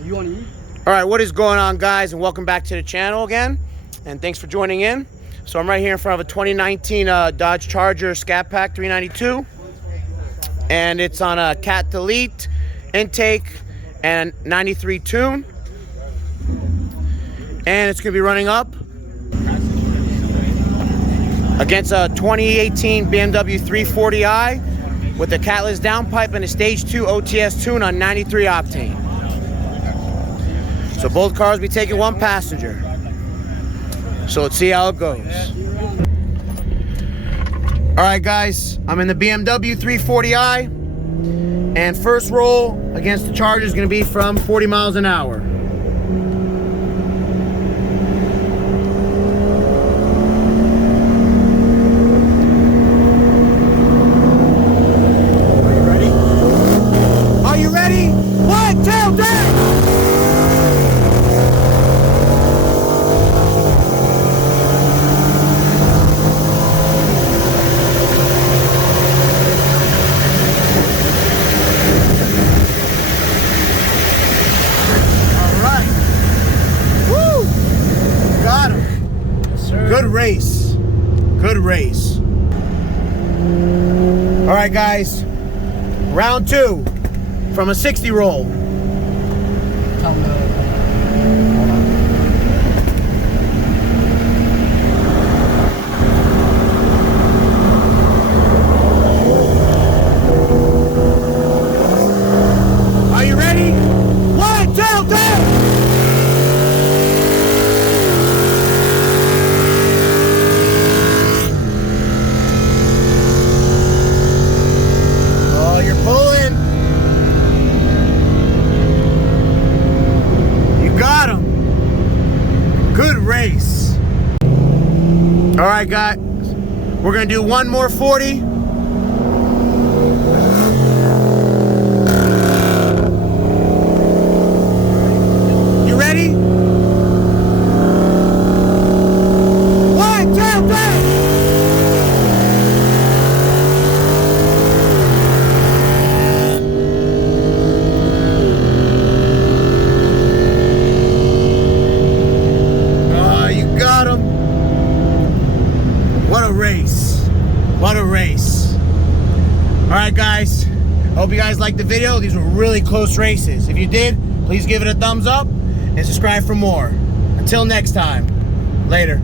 All right, what is going on, guys, and welcome back to the channel again, and thanks for joining in. So I'm right here in front of a 2019 Dodge Charger Scat Pack 392, and it's on a Cat Delete intake and 93 tune, and it's going to be running up against a 2018 BMW 340i with a catless downpipe and a stage 2 OTS tune on 93 octane. So both cars will be taking one passenger. So let's see how it goes. All right, guys, I'm in the BMW 340i, and first roll against the Charger is going to be from 40 miles an hour. Are you ready? 1, 2, 3! Good race. Good race. All right, guys. Round 2 from a 60 roll. Are you ready? 1, 2, 3! Good race. All right, guys, we're gonna do one more 40. You ready? 1, 2, 3! What a race. What a race. All right, guys. I hope you guys liked the video. These were really close races. If you did, please give it a thumbs up and subscribe for more. Until next time. Later.